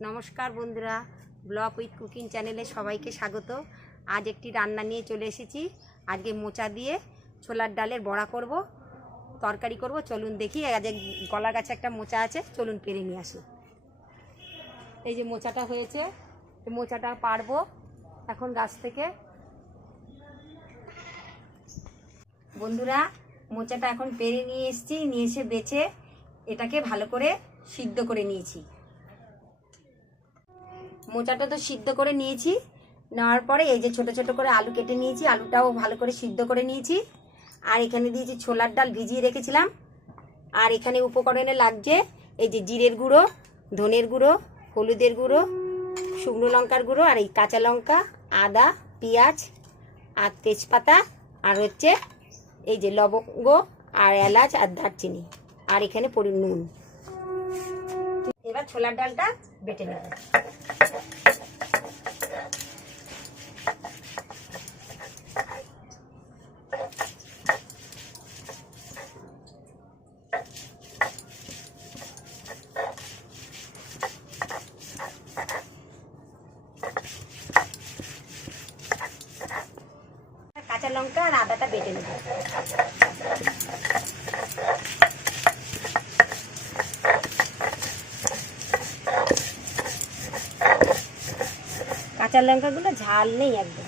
नमस्कार बंधुरा blog with cooking चैनेले सबाइके स्वागत। आज एक रान्ना निये चले एसेछि। आज के मोचा दिए छोलार डालेर बड़ा करब, तरकारी करब। चलुन देखी। आज गला गाছে একটা মোচা আছে, চলুন পেরে নিয়ে আসি। এই যে মোচাটা হয়েছে, এই মোচাটা পারবো এখন গাছ থেকে। বন্ধুরা মোচাটা এখন পেরে নিয়ে এসেছি, নিয়ে এসে বেছে এটাকে ভালো করে সিদ্ধ করে নিয়েছি। মোচাটা তো সিদ্ধ করে নিয়েছি, নেওয়ার পরে এই যে ছোট ছোট করে আলু কেটে নিয়েছি, আলুটাও ভালো করে সিদ্ধ করে নিয়েছি। আর এখানে দিয়েছি ছোলার ডাল ভিজিয়ে রেখেছিলাম। আর এখানে উপকরণে লাগছে এই যে জিরের গুঁড়ো, ধনের গুঁড়ো, হলুদের গুঁড়ো, শুকনো লঙ্কার গুঁড়ো, আর এই কাঁচা লঙ্কা, আদা, পেঁয়াজ আর তেজপাতা, আর হচ্ছে এই যে লবঙ্গ আর এলাচ আর দারচিনি, আর এখানে নুন। এবার ছোলার ডালটা বেটে নেব। কাঁচা লঙ্কা আর আদাটা বেটে নেব। কাঁচা লঙ্কাগুলো ঝাল নেই একদম,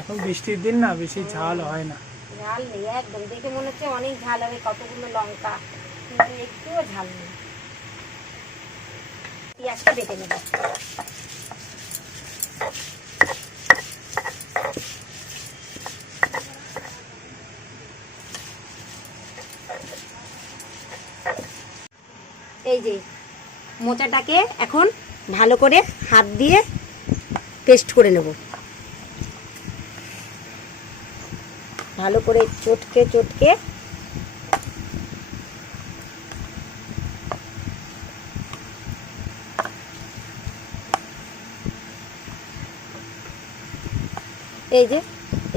এখন বৃষ্টির দিন না, বেশি ঝাল হয় না। ঝাল নেই একদম, দেখে মনে হচ্ছে অনেক ঝাল হবে, কতগুলো লঙ্কা, কিন্তু একটুও ঝাল নেই। পেঁয়াজটা বেটে নেব। এই যে মোচাটাকে এখন ভালো করে হাত দিয়ে পেস্ট করে নেব, ভালো করে চটকে চটকে। এই যে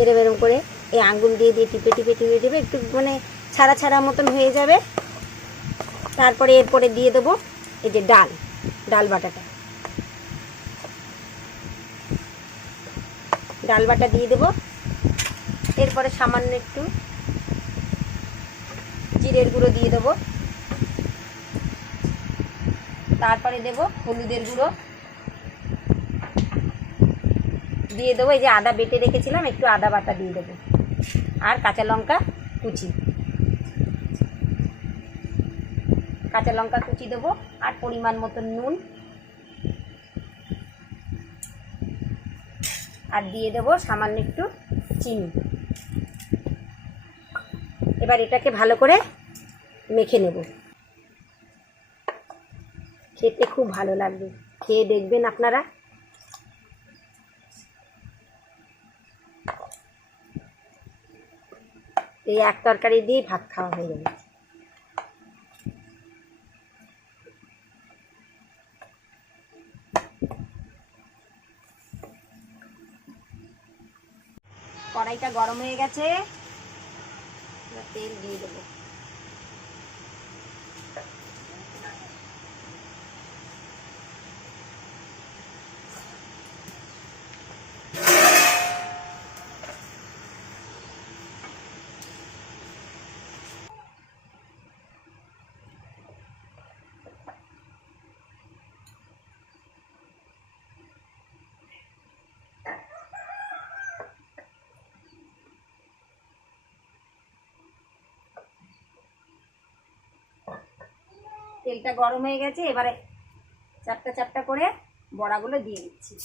এরম এরম করে এই আঙ্গুল দিয়ে দিয়ে টিপে টিপে টিপে টিপে একটু মানে ছাড়া ছাড়া মতন হয়ে যাবে। তারপরে এরপরে দিয়ে দেবো এই যে ডাল বাটাটা, ডাল বাটা দিয়ে দেবো। এরপরে সামান্য একটু জিরের গুঁড়ো দিয়ে দেবো, তারপরে দেব হলুদের গুঁড়ো দিয়ে দেবো। এই যে আদা বেটে রেখেছিলাম, একটু আদা বাটা দিয়ে দেবো, আর কাঁচা লঙ্কা কুচি, কাঁচা লঙ্কা কুচি দেবো, আর পরিমাণ মতো নুন, আর দিয়ে দেবো সামান্য একটু চিনি। এবার এটাকে ভালো করে মেখে নেব। খেতে খুব ভালো লাগবে, খেয়ে দেখবেন আপনারা। এই এক তরকারি দিয়ে ভাত খাওয়া হয়ে যাবে। কড়াইটা গরম হয়ে গেছে, তেল দিয়ে দেবো। তেলটা গরম হয়ে গেছে, এবারে চারটা চারটা করে বড়াগুলো দিয়ে দিচ্ছি।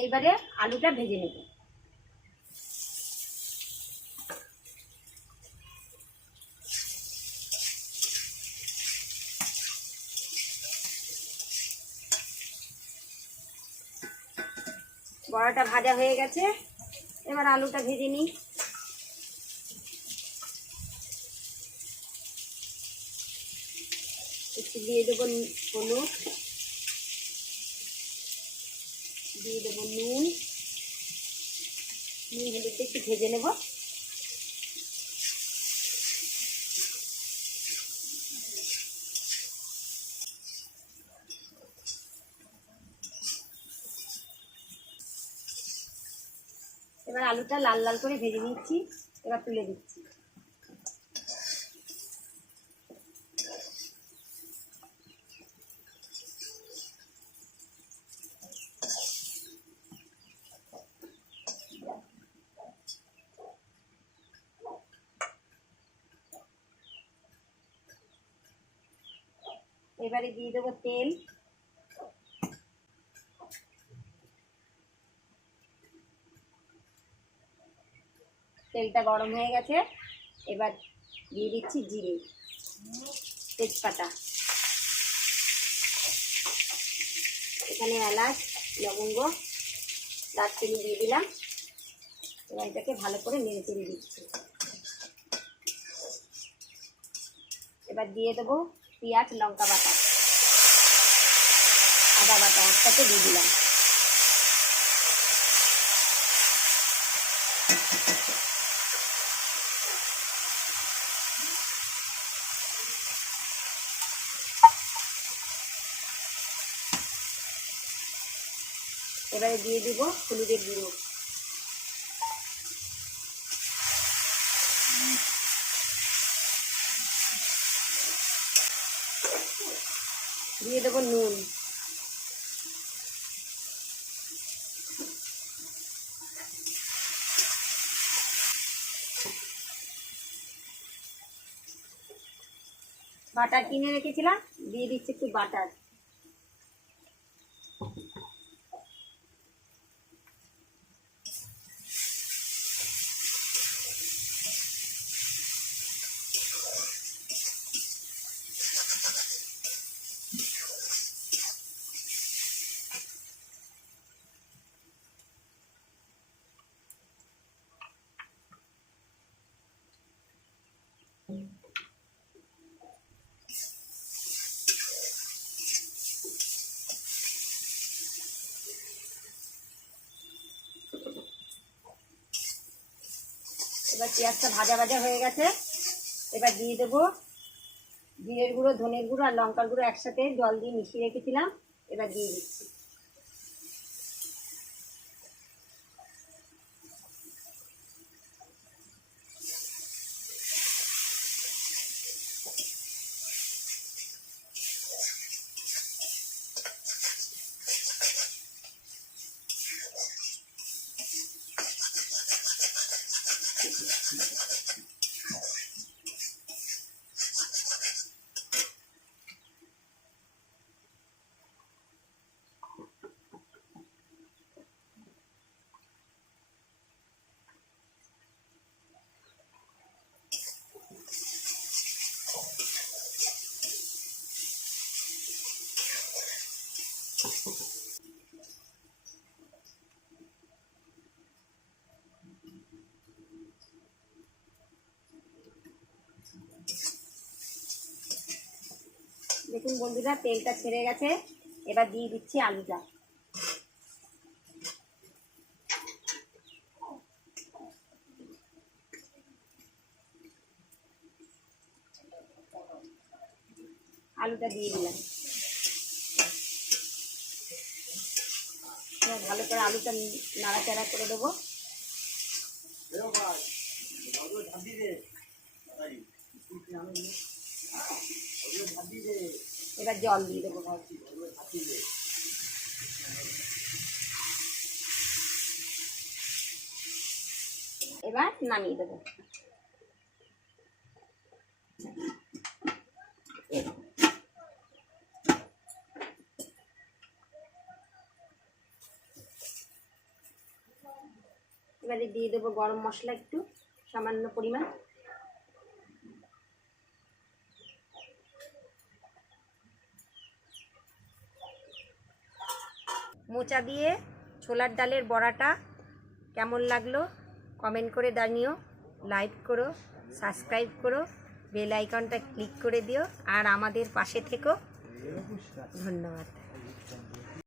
এইবারে আলুটা ভেজে নেব। বড়াটা ভাজা হয়ে গেছে, এবার আলুটা ভেজে নিই। একটু দিয়ে দেবো হলুদ, দিয়ে দেবো নুন, হলুদটা একটু ভেজে নেব। এবার আলুটা লাল লাল করে ভেজে নিচ্ছি, এবার তুলে দিচ্ছি। এবারে দিয়ে দেবো তেল, তেলটা গরম হয়ে গেছে, এবার দিয়ে দিচ্ছি জিরে, তেজপাতা, এখানে এলাচ, লবঙ্গ, দারচিনি দিয়ে দিলাম। এবার এটাকে ভালো করে নেড়ে চেড়ে দিচ্ছি। এবার দিয়ে দেবো পেঁয়াজ, লঙ্কা বাটা, আদা বাটা একসাথে দিয়ে দিলাম। এবারে দিয়ে দিব হলুদের গুঁড়ো, দিয়ে দেবো নুন, বাটার কিনে রেখেছিলাম, দিয়ে দিচ্ছি একটু বাটার। এবার পেঁয়াজটা ভাজা ভাজা হয়ে গেছে, এবার দিয়ে দেবো জিরের গুঁড়ো, ধনের গুঁড়ো আর লঙ্কার গুঁড়ো একসাথে জল দিয়ে মিশিয়ে রেখেছিলাম, এবার দিয়ে দিচ্ছি। দেখুন বন্ধুরা, তেলটা ছেড়ে গেছে, এবার দিয়ে দিচ্ছি আলুটা। আলুটা দিয়ে দিলাম। এবার ভালো করে আলুটা নাড়াচাড়া করে দেবো। এবার জল দিয়ে দেবো, এবার নামিয়ে দেবো। এবারে দিয়ে দেবো গরম মশলা একটু সামান্য পরিমাণ। মোচা দিয়ে ছোলার ডালের বড়াটা কেমন লাগলো কমেন্ট করে জানিও, লাইক করো, সাবস্ক্রাইব করো, বেল আইকনটা ক্লিক করে দিও, আর আমাদের পাশে থেকো। ধন্যবাদ।